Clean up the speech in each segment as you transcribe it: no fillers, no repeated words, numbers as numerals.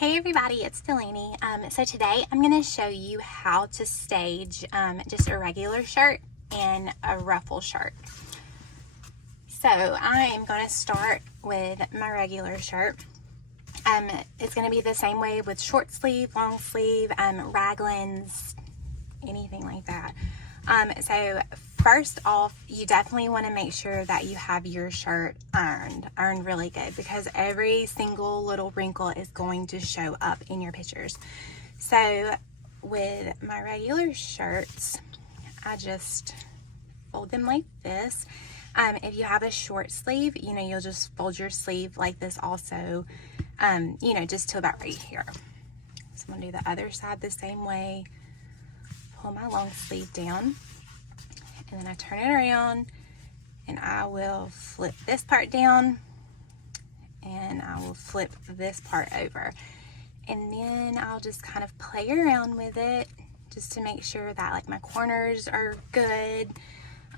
Hey everybody, it's Delaney. So today I'm going to show you how to stage just a regular shirt and a ruffle shirt. So I am going to start with my regular shirt. It's going to be the same way with short sleeve, long sleeve, raglans, anything like that. So first off, you definitely want to make sure that you have your shirt ironed really good, because every single little wrinkle is going to show up in your pictures. So with my regular shirts, I just fold them like this. If you have a short sleeve, you'll just fold your sleeve like this also, just to about right here. So I'm going to do the other side the same way. Pull my long sleeve down, and then I turn it around and I will flip this part down and I will flip this part over, and then I'll just kind of play around with it just to make sure that like my corners are good,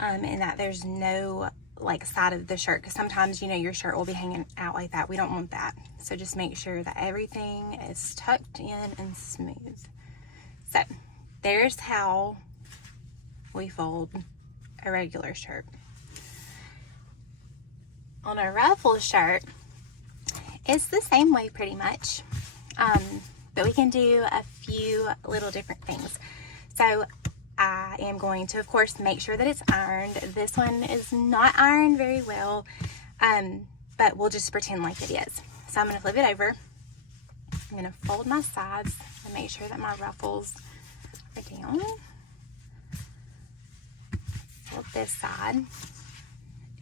and that there's no like side of the shirt, because sometimes your shirt will be hanging out like that. We don't want that. So just make sure that everything is tucked in and smooth. So there's how we fold a regular shirt. On a ruffle shirt, it's the same way pretty much, but we can do a few little different things. So I am going to, of course, make sure that it's ironed. This one is not ironed very well, but we'll just pretend like it is. So I'm going to flip it over. I'm going to fold my sides and make sure that my ruffles down. Flip this side,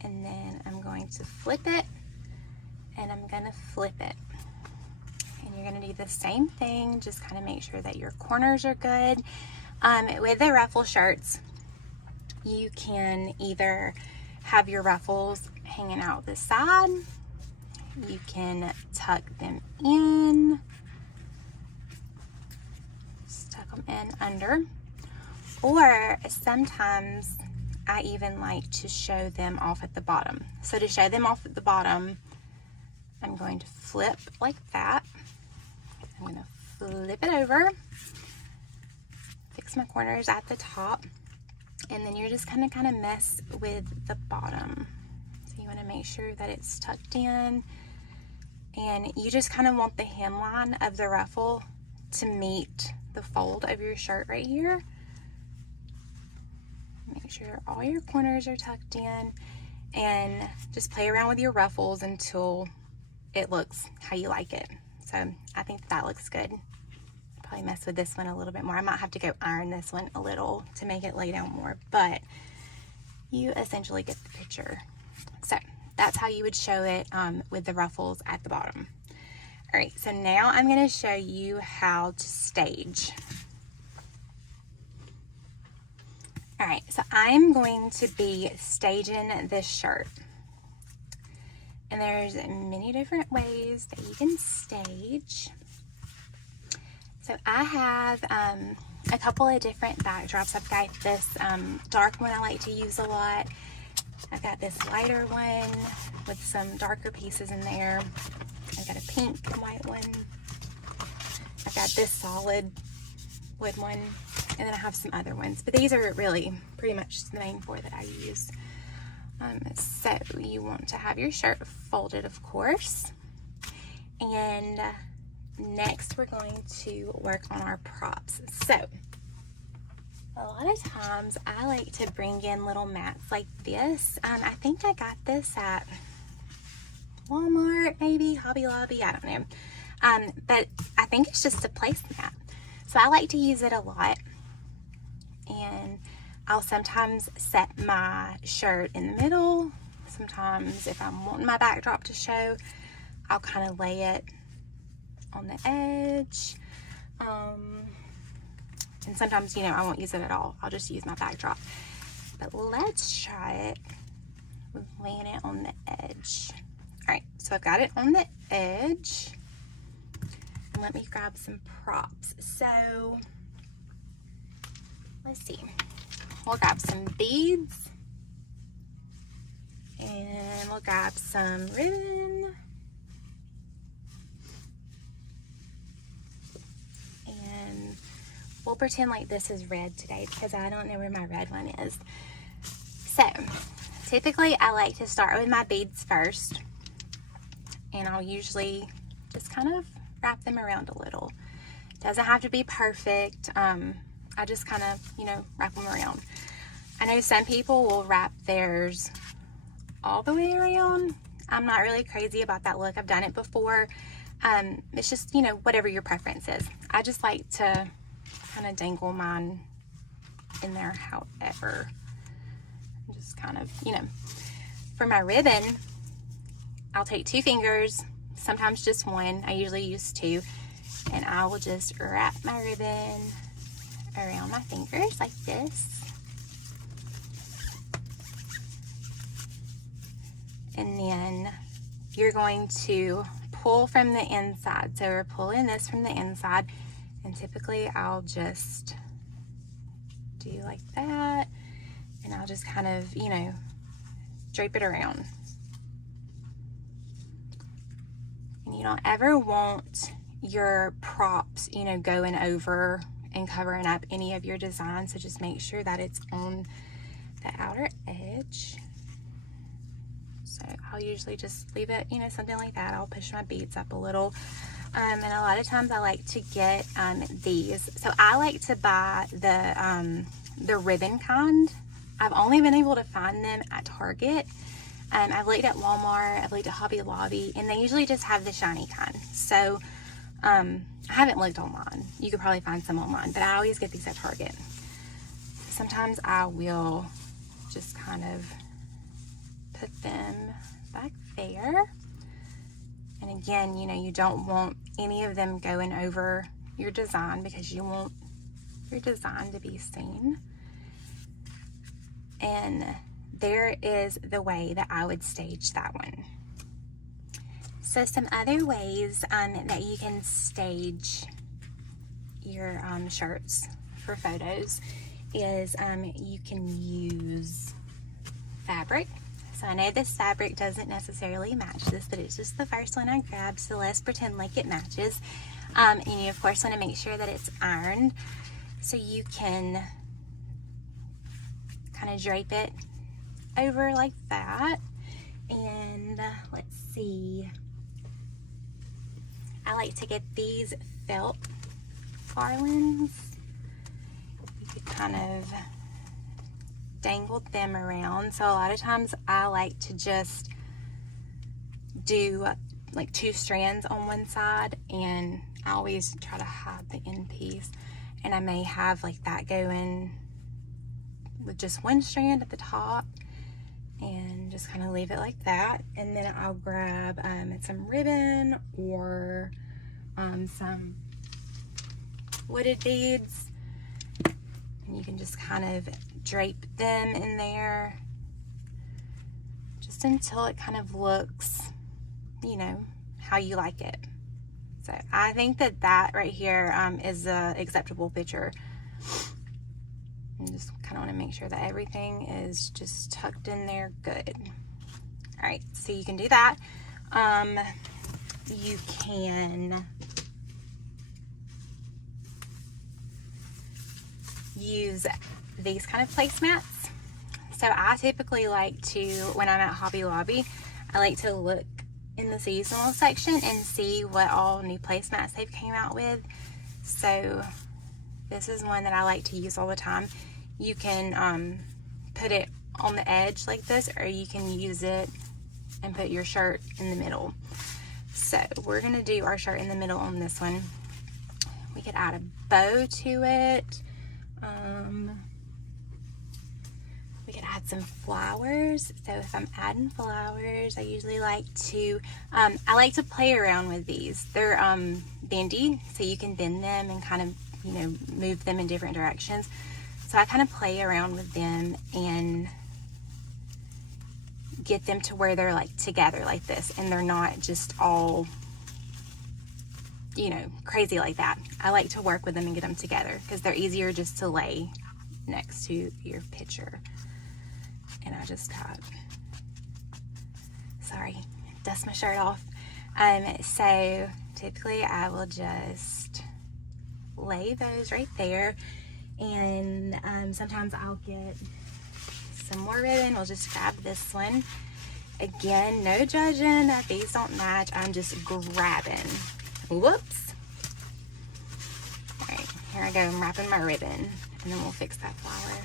and then I'm going to flip it, and I'm going to flip it, and you're going to do the same thing. Just kind of make sure that your corners are good. With the ruffle shirts, you can either have your ruffles hanging out the side, you can tuck them in, them in under, or sometimes I even like to show them off at the bottom. So to show them off at the bottom, I'm going to flip like that. I'm going to flip it over, fix my corners at the top, and then you're just kind of mess with the bottom. So you want to make sure that it's tucked in, and you just kind of want the hemline of the ruffle to meet the fold of your shirt right here. Make sure all your corners are tucked in, and just play around with your ruffles until it looks how you like it. So I think that looks good. Probably mess with this one a little bit more. I might have to go iron this one a little to make it lay down more, but you essentially get the picture. So that's how you would show it with the ruffles at the bottom. All right, so now I'm going to show you how to stage. All right, so I'm going to be staging this shirt. And there's many different ways that you can stage. So I have a couple of different backdrops. I've got this dark one I like to use a lot. I've got this lighter one with some darker pieces in there. I've got a pink and white one. I've got this solid wood one, and then I have some other ones, but these are really pretty much the main four that I use. So you want to have your shirt folded, of course, and next we're going to work on our props. So a lot of times I like to bring in little mats like this. I think I got this at Wal-Mart, maybe Hobby Lobby, I don't know, but I think it's just a placemat. So I like to use it a lot, and I'll sometimes set my shirt in the middle. Sometimes if I'm wanting my backdrop to show, I'll kind of lay it on the edge, and sometimes I won't use it at all. I'll just use my backdrop. But let's try it with laying it on the edge. All right, so I've got it on the edge. And let me grab some props. So let's see. We'll grab some beads, and we'll grab some ribbon, pretend like this is red today because I don't know where my red one is. So typically I like to start with my beads first, and I'll usually just kind of wrap them around a little. Doesn't have to be perfect. I just kind of, you know, wrap them around. I know some people will wrap theirs all the way around. I'm not really crazy about that look. I've done it before. It's just, you know, whatever your preference is. I just like to kind of dangle mine in there however. Just kind of, you know. For my ribbon, I'll take 2 fingers, sometimes just one. I usually use 2. And I will just wrap my ribbon around my fingers like this. And then you're going to pull from the inside. So we're pulling this from the inside, and typically I'll just do like that, and I'll just kind of, you know, drape it around. And you don't ever want your props, you know, going over and covering up any of your design, so just make sure that it's on the outer edge. So I'll usually just leave it, you know, something like that. I'll push my beads up a little. And a lot of times I like to get these. So I like to buy the ribbon kind. I've only been able to find them at Target. I've looked at Walmart, I've looked at Hobby Lobby, and they usually just have the shiny kind. So I haven't looked online. You could probably find some online, but I always get these at Target. Sometimes I will just kind of put them back there. And again, you know, you don't want any of them going over your design because you want your design to be seen. And there is the way that I would stage that one. So some other ways that you can stage your shirts for photos is you can use fabric. So I know this fabric doesn't necessarily match this, but it's just the first one I grabbed, so let's pretend like it matches. And you of course want to make sure that it's ironed, so you can kind of drape it over like that. And let's see, I like to get these felt garlands. You could kind of dangle them around. So a lot of times I like to just do like 2 strands on one side, and I always try to hide the end piece, and I may have like that going with just 1 strand at the top and just kind of leave it like that. And then I'll grab some ribbon or some wooded beads, and you can just kind of drape them in there just until it kind of looks, you know, how you like it. So I think that that right here is a acceptable picture. And just kind of want to make sure that everything is just tucked in there good. All right, so you can do that. You can use these kind of placemats. So I typically like to, when I'm at Hobby Lobby, I like to look in the seasonal section and see what all new placemats they've came out with. So this is one that I like to use all the time. You can put it on the edge like this, or you can use it and put your shirt in the middle. So we're gonna do our shirt in the middle on this one. We could add a bow to it. We could add some flowers. So if I'm adding flowers, I usually like to, I like to play around with these. They're bendy, so you can bend them and kind of, you know, move them in different directions. So I kind of play around with them and get them to where they're like together like this, and they're not just all, you know, crazy like that. I like to work with them and get them together because they're easier just to lay next to your picture. And I just got, sorry, dust my shirt off. So typically I will just lay those right there. And sometimes I'll get some more ribbon. We'll just grab this one. Again, no judging that these don't match. I'm just grabbing. Whoops. All right, here I go. I'm wrapping my ribbon, and then we'll fix that flower.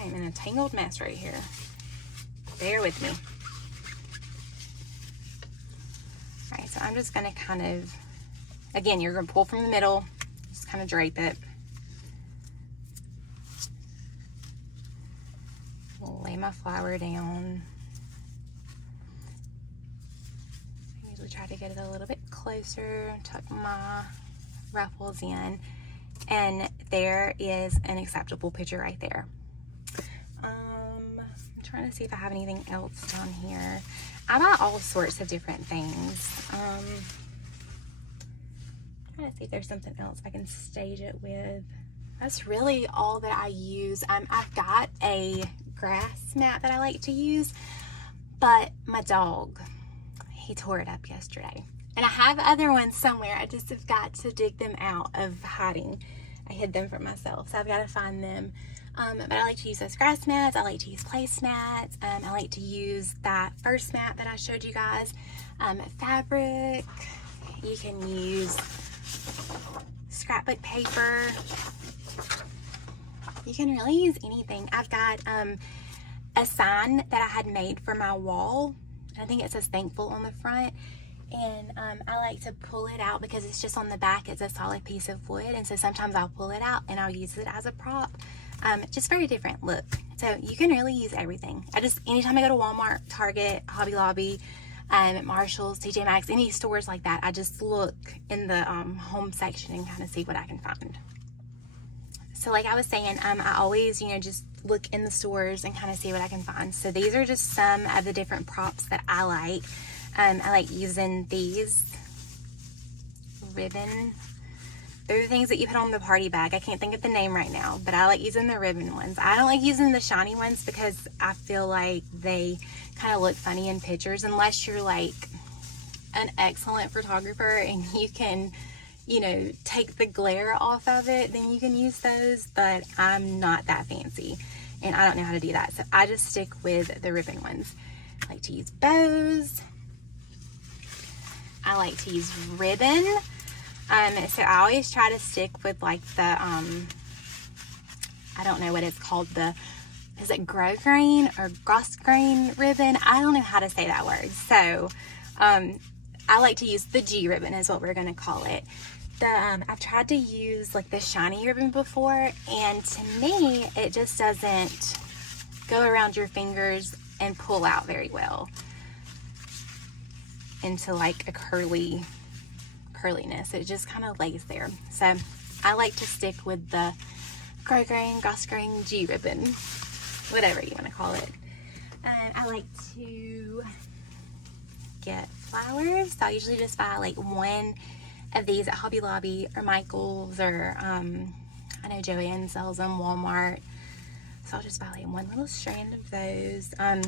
I'm in a tangled mess right here. Bear with me. All right, so I'm just gonna kind of, again, you're gonna pull from the middle, just kind of drape it. Lay my flower down. I usually try to get it a little bit closer, tuck my ruffles in, and there is an acceptable picture right there. I'm trying to see if I have anything else down here. I buy all sorts of different things. Trying to see if there's something else I can stage it with. That's really all that I use. I've got a grass mat that I like to use, but my dog, he tore it up yesterday. And I have other ones somewhere. I just have got to dig them out of hiding. I hid them from myself, so I've got to find them. But I like to use those grass mats. I like to use placemats. I like to use that first mat that I showed you guys. Fabric. You can use scrapbook paper. You can really use anything. I've got a sign that I had made for my wall. I think it says thankful on the front. And I like to pull it out because it's just on the back. It's a solid piece of wood. And so sometimes I'll pull it out and I'll use it as a prop. Just very different look. So you can really use everything. Anytime I go to Walmart, Target, Hobby Lobby, Marshall's, TJ Maxx, any stores like that, I just look in the home section and kind of see what I can find. So like I was saying, I always, just look in the stores and kind of see what I can find. So these are just some of the different props that I like. I like using these ribbon. They're the things that you put on the party bag. I can't think of the name right now, but I like using the ribbon ones. I don't like using the shiny ones because I feel like they kind of look funny in pictures, unless you're like an excellent photographer and you can, take the glare off of it, then you can use those, but I'm not that fancy and I don't know how to do that. So I just stick with the ribbon ones. I like to use bows. I like to use ribbon. So I always try to stick with like the, I don't know what it's called, is it grosgrain or grosgrain ribbon? I don't know how to say that word. So, I like to use the G ribbon is what we're going to call it. I've tried to use like the shiny ribbon before, and to me, it just doesn't go around your fingers and pull out very well into like a curliness. It just kind of lays there. So I like to stick with the grosgrain G ribbon, whatever you want to call it. I like to get flowers. So I usually just buy like one of these at Hobby Lobby or Michael's, or I know Joanne sells them, Wal-Mart. So I'll just buy like one little strand of those. I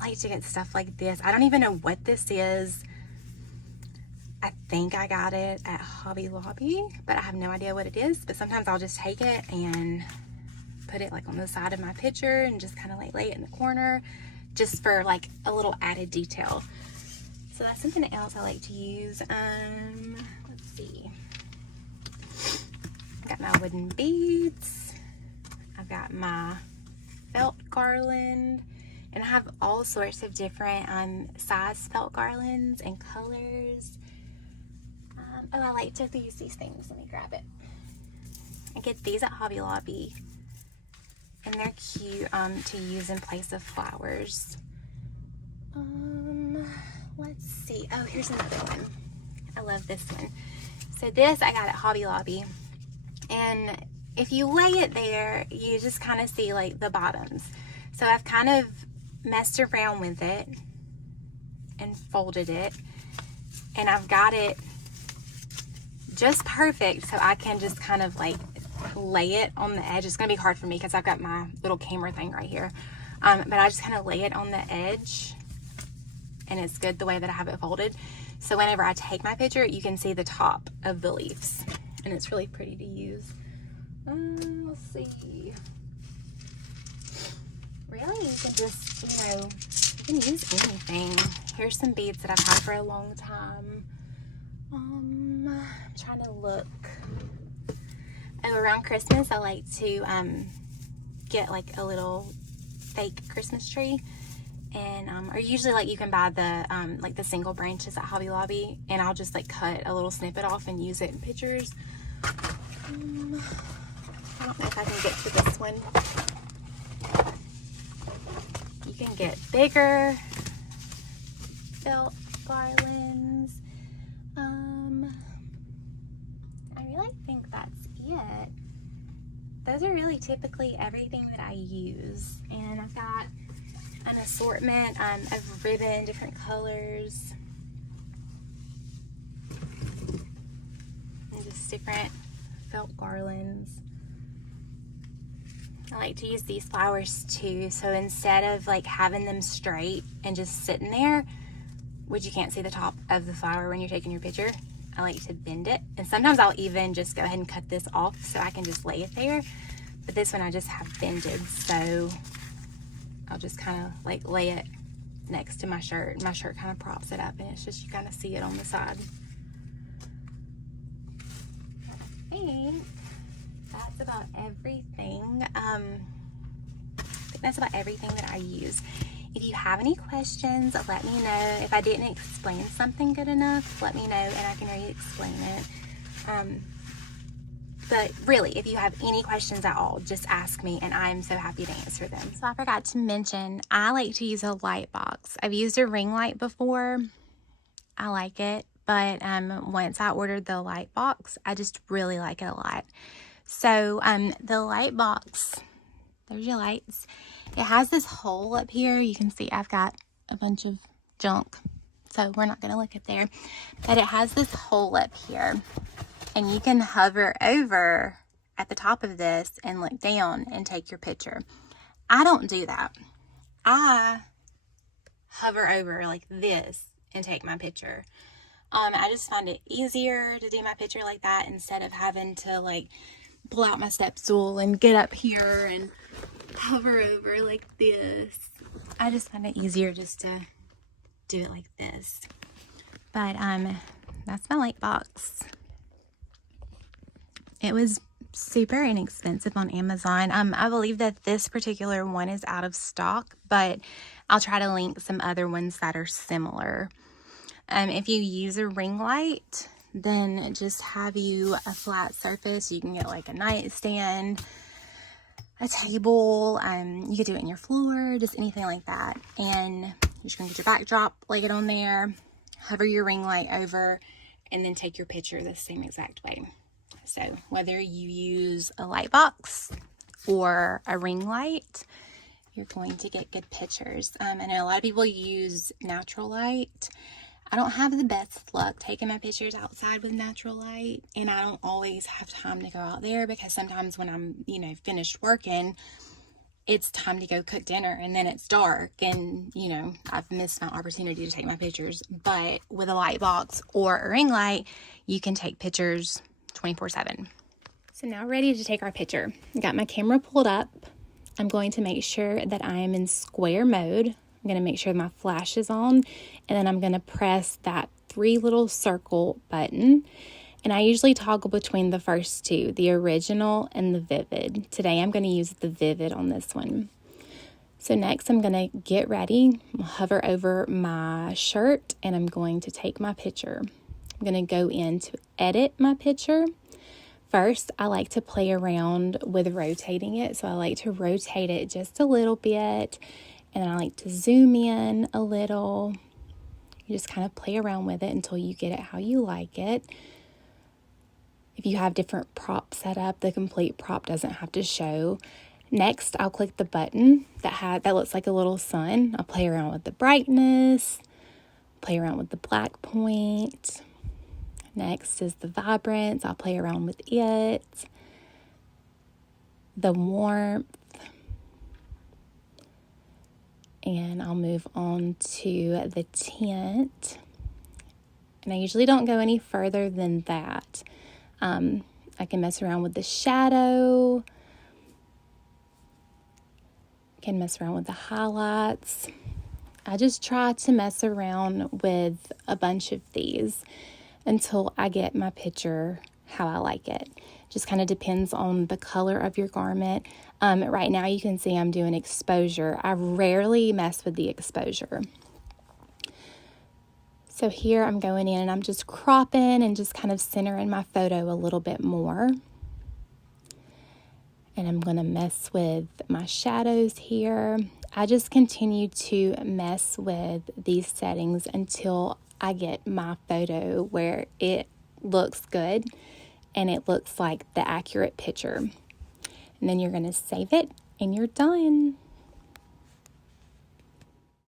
like to get stuff like this. I don't even know what this is. I think I got it at Hobby Lobby, but I have no idea what it is. But sometimes I'll just take it and put it like on the side of my picture and just kind of like lay it in the corner just for like a little added detail. So that's something else I like to use. Let's see. I've got my wooden beads. I've got my felt garland. And I have all sorts of different size felt garlands and colors. Oh, I like to use these things. Let me grab it. I get these at Hobby Lobby. And they're cute to use in place of flowers. Let's see. Oh, here's another one. I love this one. So this I got at Hobby Lobby. And if you lay it there, you just kind of see like the bottoms. So I've kind of messed around with it and folded it. And I've got it just perfect so I can just kind of like lay it on the edge. It's going to be hard for me because I've got my little camera thing right here. But I just kind of lay it on the edge and it's good the way that I have it folded. So whenever I take my picture, you can see the top of the leaves, and it's really pretty to use. Let's see. Really, you can just, you can use anything. Here's some beads that I've had for a long time. I'm trying to look. Oh, around Christmas, I like to get like a little fake Christmas tree, and or usually like you can buy the like the single branches at Hobby Lobby, and I'll just like cut a little snippet off and use it in pictures. I don't know if I can get to this one. You can get bigger felt garlands. I really think that's it. Those are really typically everything that I use, and I've got an assortment of ribbon, different colors, and just different felt garlands. I like to use these flowers too, so instead of like having them straight and just sitting there, which you can't see the top of the flower when you're taking your picture, I like to bend it. And sometimes I'll even just go ahead and cut this off so I can just lay it there. But this one I just have bended, so I'll just kind of like lay it next to my shirt. And my shirt kind of props it up, and it's just, you kind of see it on the side. I think that's about everything. I think that's about everything that I use. If you have any questions, let me know. If I didn't explain something good enough, let me know and I can re-explain it. But really, if you have any questions at all, just ask me and I'm so happy to answer them. So I forgot to mention, I like to use a light box. I've used a ring light before. I like it, but once I ordered the light box, I just really like it a lot. So the light box, there's your lights. It has this hole up here. You can see I've got a bunch of junk, so we're not going to look at there. But it has this hole up here, and you can hover over at the top of this and look down and take your picture. I don't do that. I hover over like this and take my picture. I just find it easier to do my picture like that instead of having to like pull out my step stool and get up here and hover over like this. I just find it easier just to do it like this. But that's my light box. It was super inexpensive on Amazon. I believe that this particular one is out of stock, but I'll try to link some other ones that are similar. If you use a ring light, then just have you a flat surface. You can get like a nightstand, a table, you could do it in your floor, just anything like that. And you're just gonna get your backdrop, lay it on there, hover your ring light over, and then take your picture the same exact way. So whether you use a light box or a ring light, you're going to get good pictures. I know a lot of people use natural light. I don't have the best luck taking my pictures outside with natural light, and I don't always have time to go out there because sometimes when I'm, finished working, it's time to go cook dinner and then it's dark and, I've missed my opportunity to take my pictures. But with a light box or a ring light, you can take pictures 24/7. So now ready to take our picture. I got my camera pulled up. I'm going to make sure that I am in square mode. I'm going to make sure my flash is on, and then I'm going to press that 3 little circle button. And I usually toggle between the first two, the original and the vivid. Today I'm going to use the vivid on this one. So next I'm going to get ready, hover over my shirt, and I'm going to take my picture. I'm going to go in to edit my picture. First, I like to play around with rotating it. So I like to rotate it just a little bit, and then I like to zoom in a little. You just kind of play around with it until you get it how you like it. If you have different props set up, the complete prop doesn't have to show. Next, I'll click the button that looks like a little sun. I'll play around with the brightness, play around with the black point. Next is the vibrance. I'll play around with it. The warmth. And I'll move on to the tint. And I usually don't go any further than that. I can mess around with the shadow. Can mess around with the highlights. I just try to mess around with a bunch of these until I get my picture how I like it. Just kind of depends on the color of your garment. Right now you can see I'm doing exposure. I rarely mess with the exposure. So here I'm going in and I'm just cropping and just kind of centering my photo a little bit more. And I'm going to mess with my shadows here. I just continue to mess with these settings until I get my photo where it looks good and it looks like the accurate picture. And then you're going to save it and you're done.